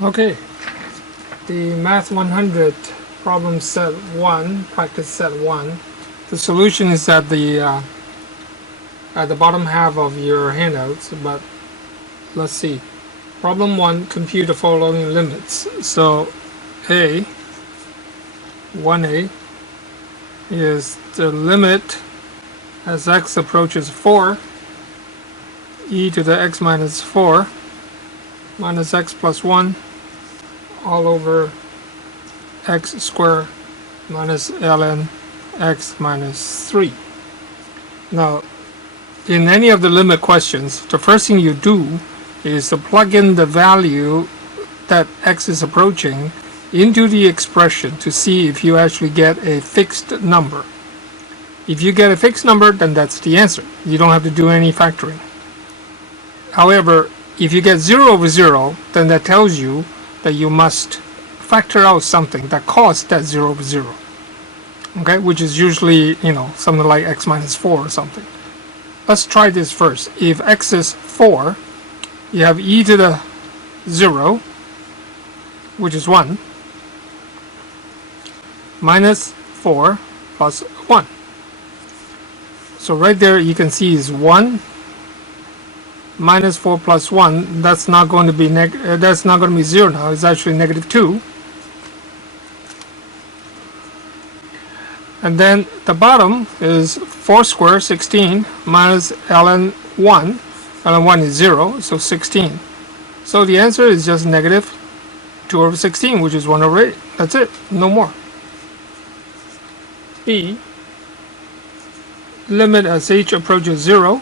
Okay, the Math 100 problem set 1, practice set 1. The solution is at the bottom half of your handouts, but let's see. Problem 1, compute the following limits. So A, 1A, is the limit as x approaches 4, e to the x minus 4 minus x plus 1 all over x squared minus ln x minus 3. Now, in any of the limit questions, the first thing you do is to plug in the value that x is approaching into the expression to see if you actually get a fixed number. If you get a fixed number, then that's the answer. You don't have to do any factoring. However, if you get 0 over 0, then that tells you that you must factor out something that caused that 0 over 0. Okay, which is usually, something like x minus 4 or something. Let's try this first. If x is 4, you have e to the 0, which is 1, minus 4 plus 1. So right there you can see is 1 minus 4 plus 1. That's not going to be 0 now. It's actually negative 2. And then the bottom is 4 squared, 16, minus ln 1. ln 1 is 0, so 16. So the answer is just negative 2 over 16, which is 1 over 8. That's it. No more. B, limit as h approaches 0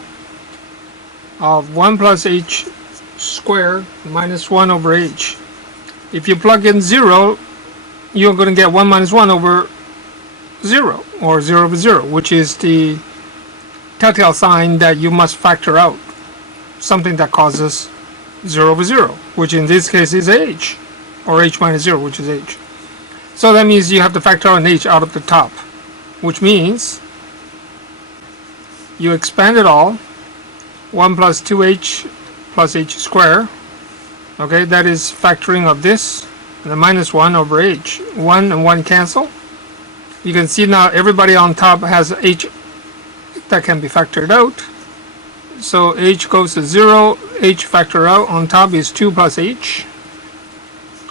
of 1 plus h squared minus 1 over h. If you plug in 0, you're going to get 1 minus 1 over 0, or 0 over 0, which is the telltale sign that you must factor out something that causes 0 over 0, which in this case is h, or h minus 0, which is h. So that means you have to factor out an h out of the top, which means you expand it all. 1 plus 2h plus h squared. Okay, that is factoring of this, and the minus 1 over h. 1 and 1 cancel. You can see now everybody on top has h that can be factored out. So h goes to 0, h factor out on top is 2 plus h,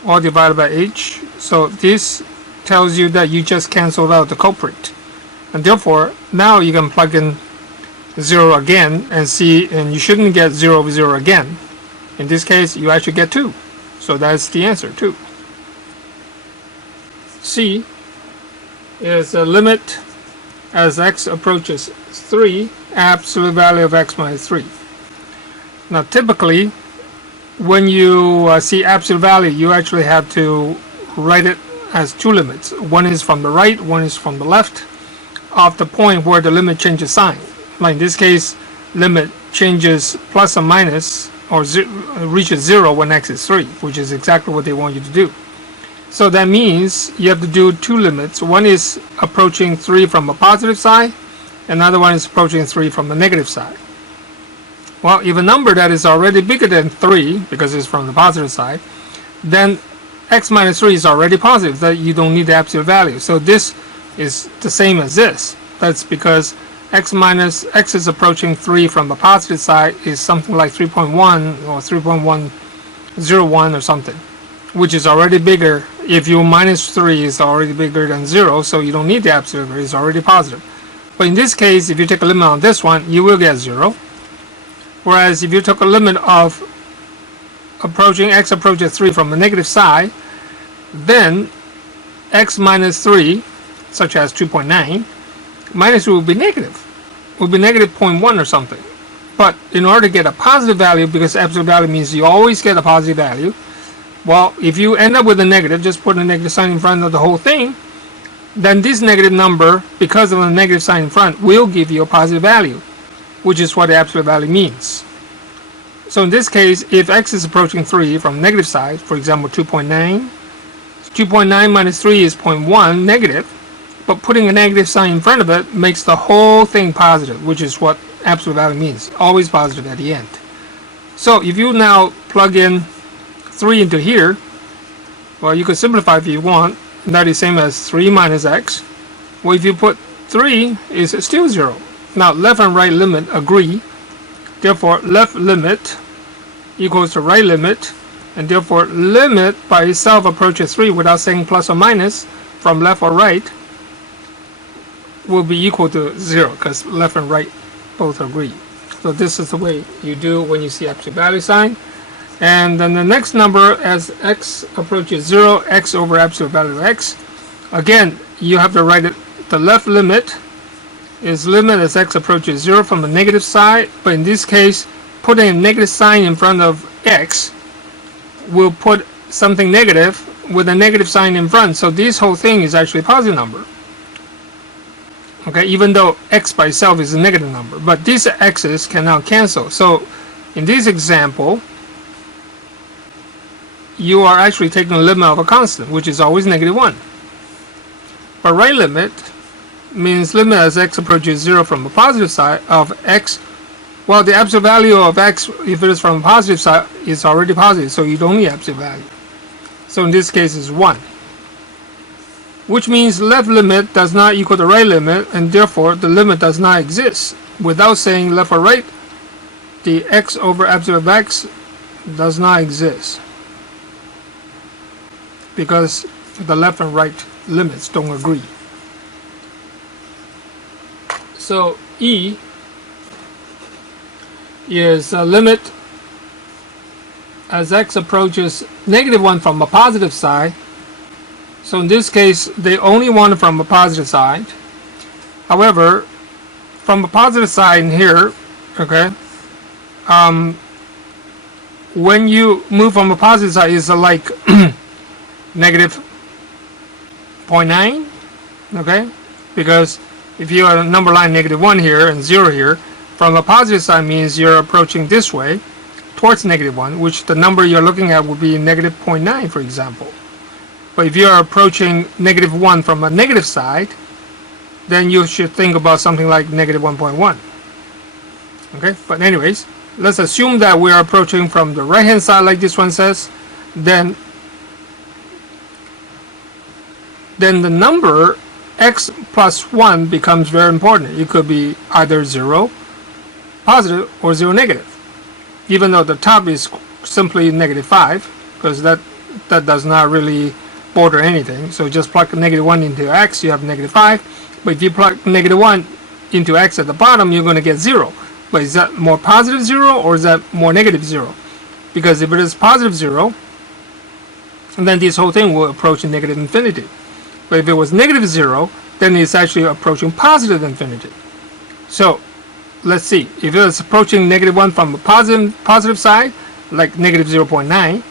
all divided by h. So this tells you that you just canceled out the culprit. And therefore, now you can plug in 0 again and see, and you shouldn't get 0 over 0 again. In this case, you actually get 2. So that's the answer, 2. C is a limit as x approaches 3, absolute value of x minus 3. Now typically, when you see absolute value, you actually have to write it as two limits. One is from the right, one is from the left, of the point where the limit changes sign. Like in this case, limit changes plus or minus, or reaches 0 when x is 3, which is exactly what they want you to do. So that means you have to do two limits. One is approaching 3 from a positive side, another one is approaching 3 from the negative side. Well, if a number that is already bigger than 3, because it's from the positive side, then x minus 3 is already positive, that you don't need the absolute value. So this is the same as this. That's because x is approaching 3 from the positive side is something like 3.1 or 3.101 or something, which is already bigger. If you minus 3 is already bigger than 0, so you don't need the absolute value, it's already positive. But in this case, if you take a limit on this one, you will get 0. Whereas if you took a limit of x approaches 3 from the negative side, then x minus 3, such as 2.9, minus 3 will be negative. Will be negative 0.1 or something. But in order to get a positive value, because absolute value means you always get a positive value, well, if you end up with a negative, just put a negative sign in front of the whole thing, then this negative number, because of a negative sign in front, will give you a positive value, which is what the absolute value means. So in this case, if x is approaching 3 from the negative side, for example 2.9, 2.9 minus 3 is 0.1 negative, but putting a negative sign in front of it makes the whole thing positive, which is what absolute value means, always positive at the end. So if you now plug in 3 into here, Well, you could simplify if you want. That is same as 3 minus x. Well, if you put 3, it's still 0. Now, left and right limit agree. Therefore, left limit equals to right limit. And therefore, limit by itself approaches 3 without saying plus or minus from left or right will be equal to 0 because left and right both agree. So this is the way you do when you see absolute value sign. And then the next number, as x approaches 0, x over absolute value of x. Again, you have to write it. The left limit is limit as x approaches 0 from the negative side. But in this case, putting a negative sign in front of x will put something negative with a negative sign in front. So this whole thing is actually a positive number. Okay, even though x by itself is a negative number. But these x's can now cancel. So in this example, you are actually taking the limit of a constant, which is always -1. But right limit means limit as x approaches 0 from the positive side of x. Well, the absolute value of x, if it is from the positive side, is already positive, so you don't need absolute value. So in this case, it's 1. Which means left limit does not equal the right limit, and therefore the limit does not exist. Without saying left or right, the x over absolute of x does not exist, because the left and right limits don't agree. So E is a limit as x approaches -1 from a positive side. So in this case, they only want it from a positive side. However, from a positive side in here, okay, when you move from a positive side, it's like -0.9, okay? Because if you have a number line -1 here and 0 here, from a positive side means you're approaching this way towards -1, which the number you're looking at would be -0.9, for example. But if you're approaching -1 from a negative side, then you should think about something like -1.1. Okay, but anyways, let's assume that we're approaching from the right hand side like this one says. Then the number x plus 1 becomes very important. It could be either 0 positive or 0 negative, even though the top is simply -5, because that does not really border anything. So just plug -1 into x, you have -5. But if you plug -1 into x at the bottom, you're going to get 0. But is that more positive 0 or is that more negative 0? Because if it is positive 0, then this whole thing will approach negative infinity. But if it was -0, then it's actually approaching positive infinity. So let's see. If it's approaching -1 from the positive side, like -0.9,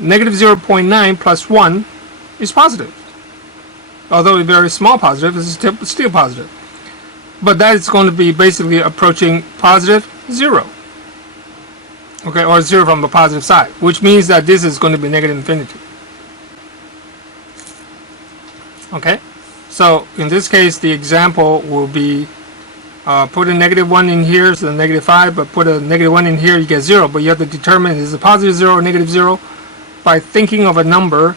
-0.9 plus 1 is positive. Although a very small positive, it's still positive. But that is going to be basically approaching positive 0. Okay, or 0 from the positive side, which means that this is going to be negative infinity. Okay, so in this case, the example will be put a -1 in here, so -5, but put a -1 in here, you get 0. But you have to determine is it positive 0 or negative 0 by thinking of a number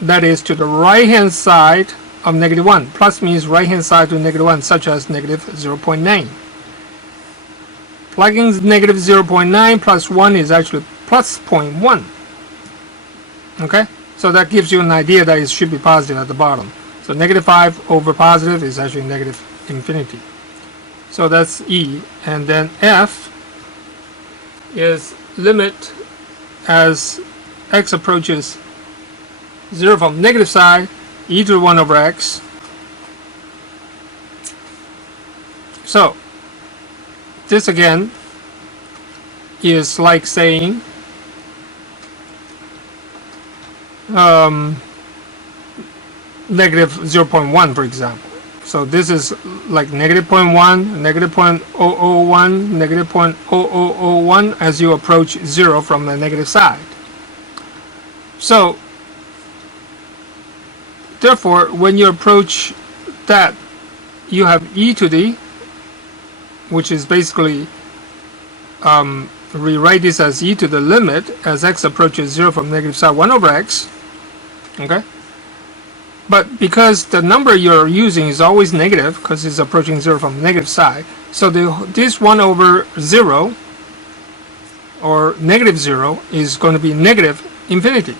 that is to the right hand side of -1. Plus means right hand side to -1, such as -0.9. Plugging -0.9 plus 1 is actually plus 0.1. Okay, so that gives you an idea that it should be positive at the bottom. So -5 over positive is actually negative infinity. So that's E. And then F is limit as x approaches 0 from negative side, e to the 1 over x. So this again is like saying negative 0.1, for example. So this is like -0.1, -0.001, -0.0001 as you approach 0 from the negative side. So therefore, when you approach that, you have e to the, which is basically rewrite this as e to the limit as x approaches 0 from negative side 1 over x. Okay? But because the number you're using is always negative, because it's approaching 0 from the negative side, so this 1 over 0, or negative 0, is going to be negative infinity.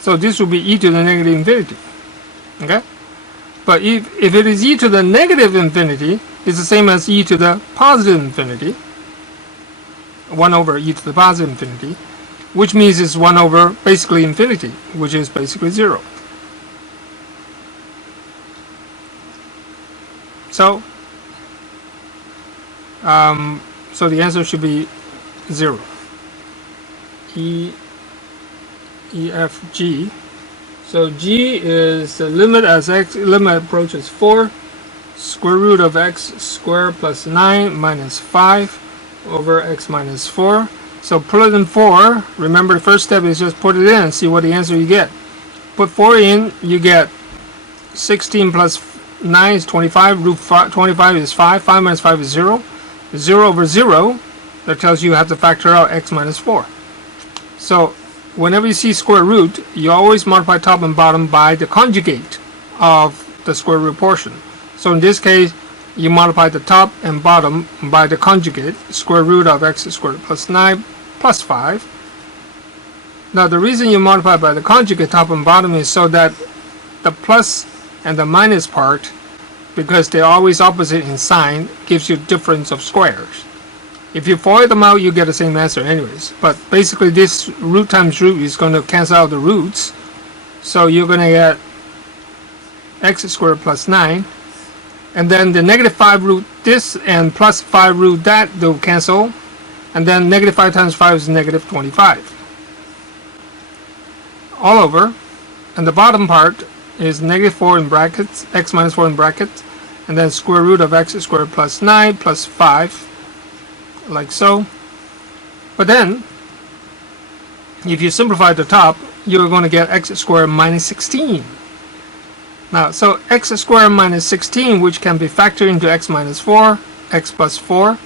So this will be e to the negative infinity. Okay? But if it is e to the negative infinity, it's the same as e to the positive infinity. 1 over e to the positive infinity, which means it's 1 over basically infinity, which is basically 0. So the answer should be 0. E, F, G. So G is the limit as limit approaches 4, square root of x squared plus 9 minus 5 over x minus 4. So put it in 4. Remember, the first step is just put it in and see what the answer you get. Put 4 in, you get 16 plus 9 is 25, root 25 is 5, 5 minus 5 is 0. 0 over 0, that tells you have to factor out x minus 4. So whenever you see square root, you always multiply top and bottom by the conjugate of the square root portion. So in this case, you multiply the top and bottom by the conjugate, square root of x squared plus 9 plus 5. Now the reason you multiply by the conjugate top and bottom is so that the plus and the minus part, because they're always opposite in sign, gives you difference of squares. If you FOIL them out, you get the same answer anyways. But basically this root times root is going to cancel out the roots. So you're going to get x squared plus 9. And then the negative 5 root this and plus 5 root that, they'll cancel. And then negative 5 times 5 is negative 25. All over. And the bottom part is negative 4 in brackets, x minus 4 in brackets. And then square root of x squared plus 9 plus 5. Like so. But then, if you simplify the top, you're going to get x squared minus 16. Now, so x squared minus 16, which can be factored into x minus 4, x plus 4,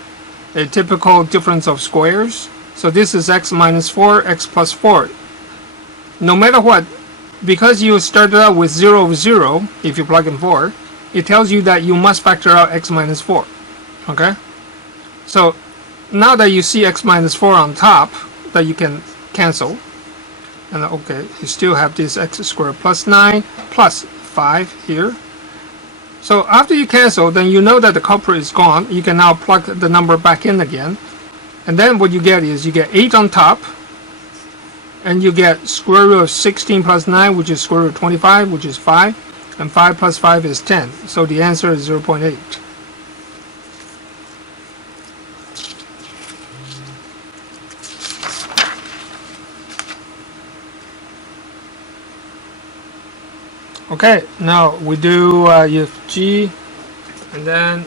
a typical difference of squares. So this is x minus 4, x plus 4. No matter what, because you started out with 0 over 0, if you plug in 4, it tells you that you must factor out x minus 4. Okay? So now that you see x minus 4 on top, that you can cancel, and okay, you still have this x squared plus 9 plus 5 here. So after you cancel, then you know that the culprit is gone. You can now plug the number back in again, and then what you get is you get 8 on top, and you get square root of 16 plus 9, which is square root of 25, which is 5, and 5 plus 5 is 10. So the answer is 0.8. Okay, now we do if G, and then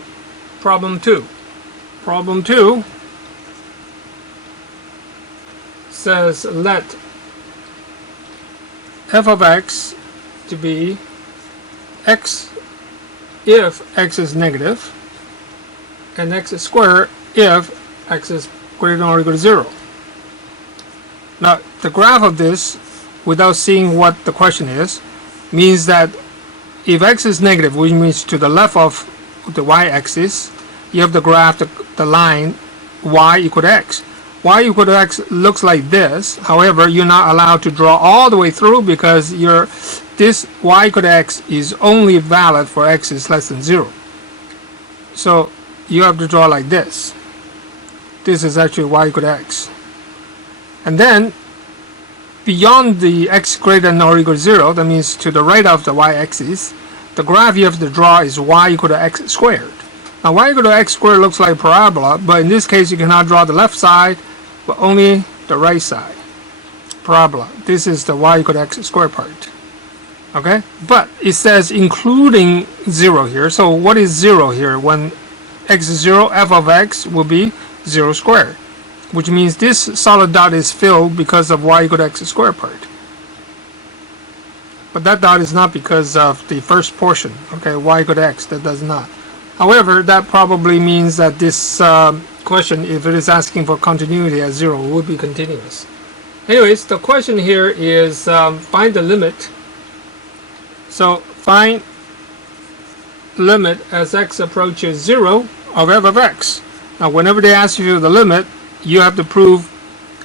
problem 2. Problem 2 says let f of x to be x if x is negative, and x squared if x is greater than or equal to 0. Now, the graph of this, without seeing what the question is, means that if x is negative, which means to the left of the y-axis, you have to graph the line y equal to x. Y equal to x looks like this. However, you're not allowed to draw all the way through because this y equal to x is only valid for x is less than 0. So you have to draw like this. This is actually y equal to x. And then beyond the x greater than or equal to 0, that means to the right of the y-axis, the graph you have to draw is y equal to x squared. Now y equal to x squared looks like a parabola, but in this case you cannot draw the left side, but only the right side. Parabola. This is the y equal to x squared part. Okay? But it says including 0 here. So what is 0 here? When x is 0, f of x will be 0 squared, which means this solid dot is filled because of y equal to x squared part. But that dot is not because of the first portion. Okay, y equal to x, that does not. However, that probably means that this question, if it is asking for continuity at 0, would be continuous. Anyways, the question here is find the limit. So find limit as x approaches 0 of f of x. Now whenever they ask you the limit, you have to prove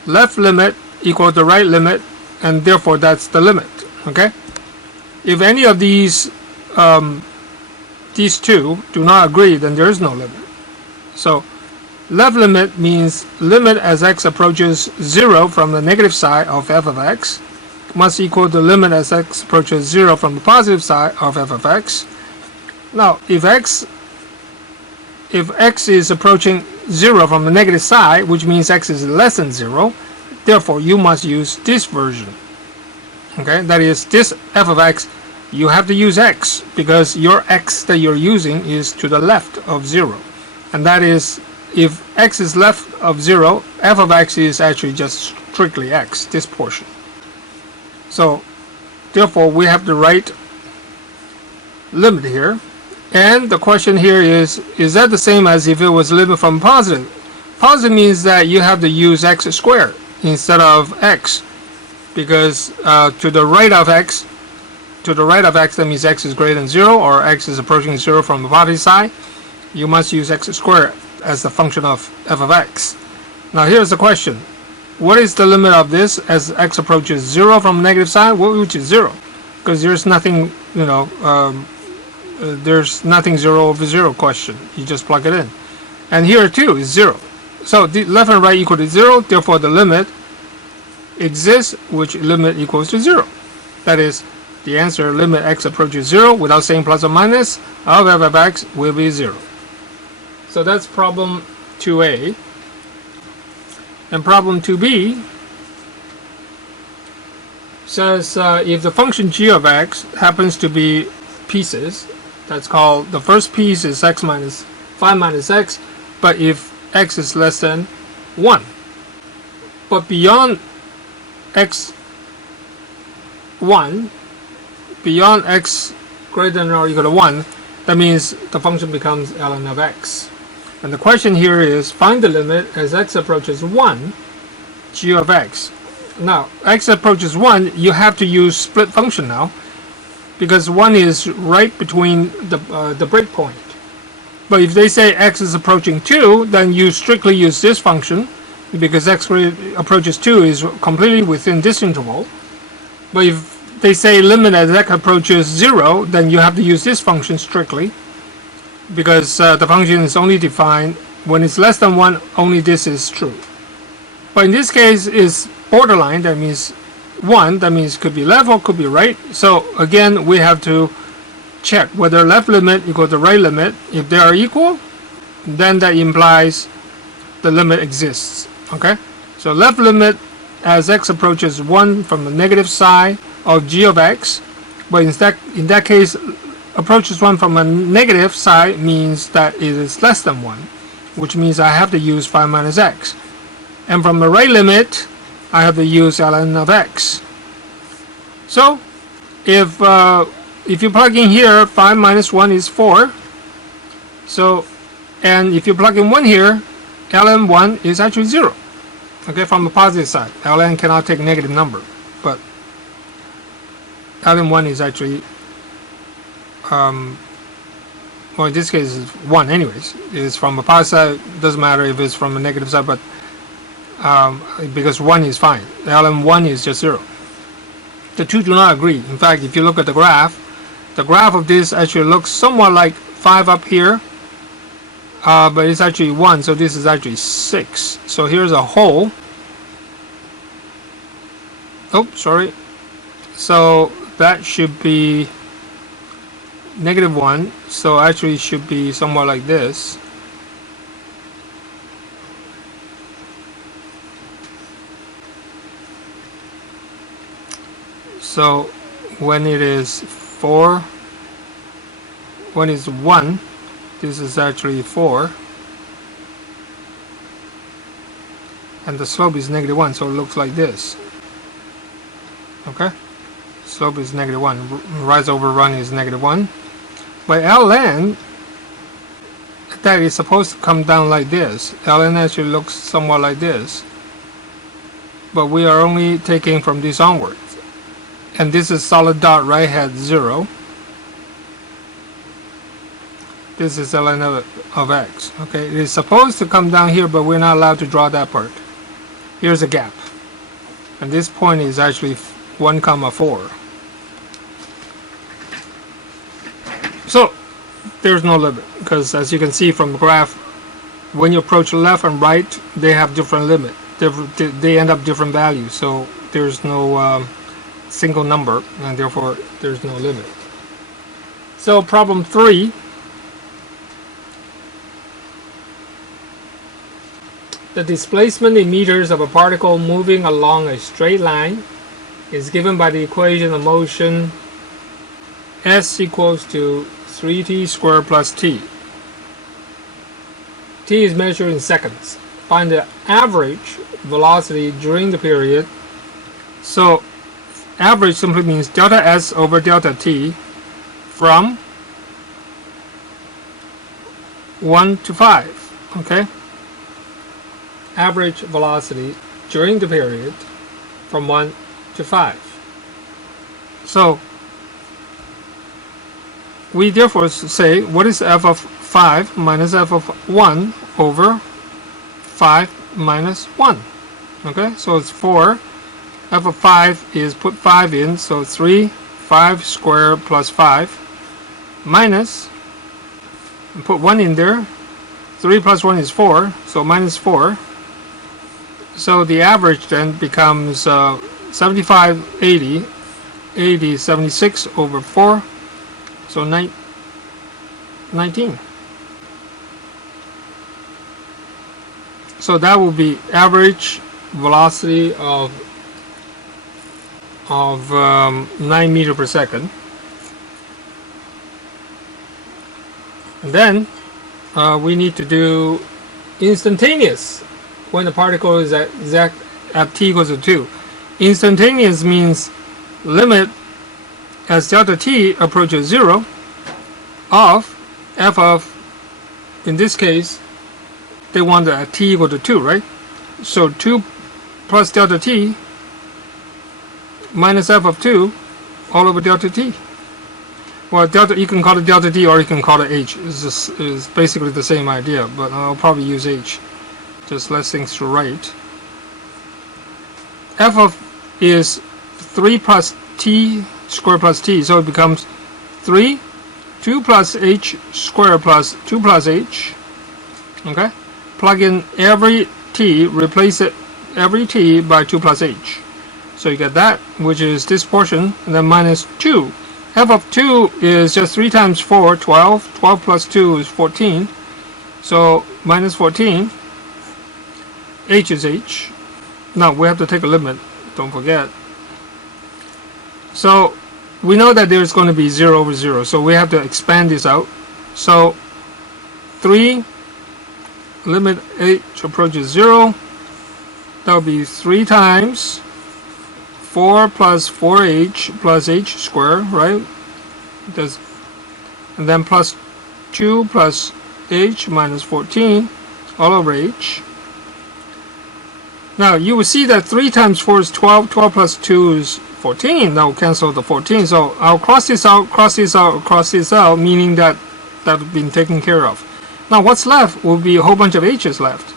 left limit equal to right limit, and therefore that's the limit. Okay? If any of these two do not agree, then there is no limit. So left limit means limit as x approaches 0 from the negative side of f of x must equal the limit as x approaches 0 from the positive side of f of x. Now, if x is approaching 0 from the negative side, which means x is less than 0, therefore you must use this version. Okay, that is, this f of x, you have to use x because your x that you're using is to the left of 0. And that is, if x is left of 0, f of x is actually just strictly x, this portion. So, therefore, we have the right limit here. And the question here is that the same as if it was limit from positive? Positive means that you have to use x squared instead of x, because to the right of x, that means x is greater than 0, or x is approaching 0 from the positive side. You must use x squared as the function of f of x. Now here's the question. What is the limit of this as x approaches 0 from the negative side? Which is 0, because there's nothing, there's nothing 0 over 0 question. You just plug it in. And here too is 0. So the left and right equal to 0, therefore the limit exists, which limit equals to 0. That is, the answer limit x approaches 0 without saying plus or minus of f of x will be 0. So that's problem 2a. And problem 2b says if the function g of x happens to be pieces, that's called, the first piece is x minus 5 minus x, but if x is less than 1. But beyond x1, beyond x greater than or equal to 1, that means the function becomes ln of x. And the question here is find the limit as x approaches 1 g of x. Now x approaches 1, you have to use split function now, because 1 is right between the breakpoint. But if they say x is approaching 2, then you strictly use this function, because x approaches 2 is completely within this interval. But if they say limit as x approaches 0, then you have to use this function strictly, because the function is only defined when it's less than 1, only this is true. But in this case is borderline, that means 1, that means could be left or could be right. So again, we have to check whether left limit equal to right limit. If they are equal, then that implies the limit exists. Okay, so left limit as x approaches 1 from the negative side of g of x, but in that case approaches 1 from a negative side means that it is less than 1, which means I have to use 5 minus x. And from the right limit, I have to use ln of x. So if you plug in here, 5 minus 1 is 4. So, and if you plug in 1 here, ln 1 is actually 0. Okay, from the positive side. ln cannot take negative number, but ln 1 is actually, well, in this case it's 1 anyways. It's from the positive side, doesn't matter if it's from the negative side, but because 1 is fine. ln 1 is just 0. The two do not agree. In fact, if you look at the graph of this actually looks somewhat like 5 up here, but it's actually 1, so this is actually 6. So here's a hole. Oh, sorry. So that should be -1, so actually it should be somewhat like this. So when it is 4, when it's 1, this is actually 4, and the slope is -1, so it looks like this. Okay, slope is -1, rise over run is -1, but ln, that is supposed to come down like this. Ln actually looks somewhat like this. but we are only taking from this onwards. And this is solid dot right hat 0. This is ln of x. Okay, it is supposed to come down here, but we're not allowed to draw that part. Here's a gap, and this point is actually 1, 4. So there's no limit, because as you can see from the graph, when you approach left and right, they have different limit. They end up different values. So there's no single number, and therefore there's no limit. So problem 3. The displacement in meters of a particle moving along a straight line is given by the equation of motion s equals to 3t squared plus t. T is measured in seconds. Find the average velocity during the period. So average simply means delta s over delta t from 1 to 5. Okay? Average velocity during the period from 1 to 5. So we therefore say, what is f of 5 minus f of 1 over 5 minus 1? Okay, so it's 4. F of 5 is put 5 in, so 3, 5 squared plus 5, minus, and put 1 in there, 3 plus 1 is 4, so minus 4. So the average then becomes 75, 80, 80, 76 over 4, so 19. So that will be average velocity of 9 meters per second. And then we need to do instantaneous when the particle is at t equals to 2. Instantaneous means limit as delta t approaches 0 of f of, in this case, they want the t equal to 2, right? So 2 plus delta t minus f of 2 all over delta t. Well, delta, you can call it delta t or you can call it h. It's basically the same idea, but I'll probably use h. Just less things to write. F of is 3 plus t squared plus t, so it becomes 3, 2 plus h squared plus 2 plus h. Okay? Plug in every t, replace it every t by 2 plus h. So you get that, which is this portion, and then minus 2. F of 2 is just 3 times 4, 12. 12 plus 2 is 14. So minus 14. H is h. Now we have to take a limit, don't forget. So we know that there's going to be 0 over 0, so we have to expand this out. So 3, limit h approaches 0, that will be 3 times 4 plus 4h plus h squared, right? And then plus 2 plus h minus 14 all over h. Now you will see that 3 times 4 is 12, 12 plus 2 is 14. That will cancel the 14. So I'll cross this out, cross this out, cross this out, meaning that that's been taken care of. Now what's left will be a whole bunch of h's left.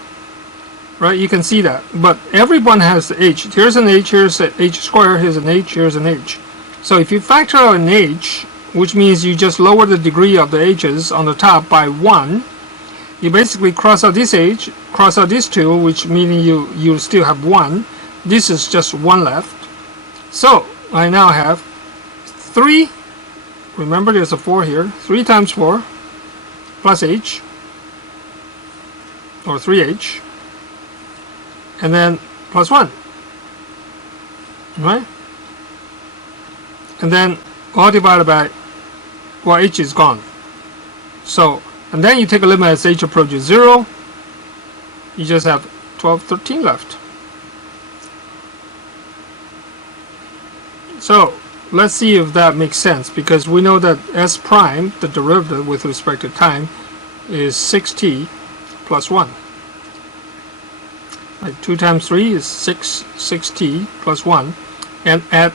Right, you can see that. But everyone has the h. Here's an h, here's an h squared, here's an h, here's an h. So if you factor out an h, which means you just lower the degree of the h's on the top by 1, you basically cross out this h, cross out this 2, which meaning you still have 1. This is just 1 left. So I now have 3, remember there's a 4 here, 3 times 4 plus h, or 3h, and then plus 1, right? And then all divided by, well, h is gone. So, and then you take a limit as h approaches 0, you just have 12, 13 left. So let's see if that makes sense, because we know that s prime, the derivative with respect to time, is 6t plus 1. Right? 2 times 3 is 6t plus 1. And at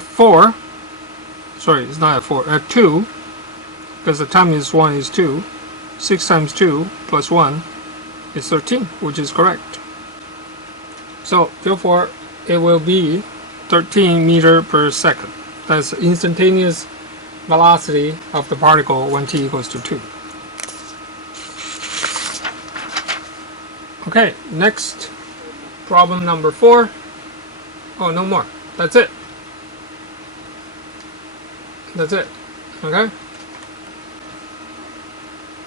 4, sorry, it's not at 4, at 2, because the time is 1 is 2, 6 times 2 plus 1 is 13, which is correct. So therefore it will be 13 meter per second. That's instantaneous velocity of the particle when t equals to 2. Okay, next problem number 4. Oh, no more. That's it. Okay.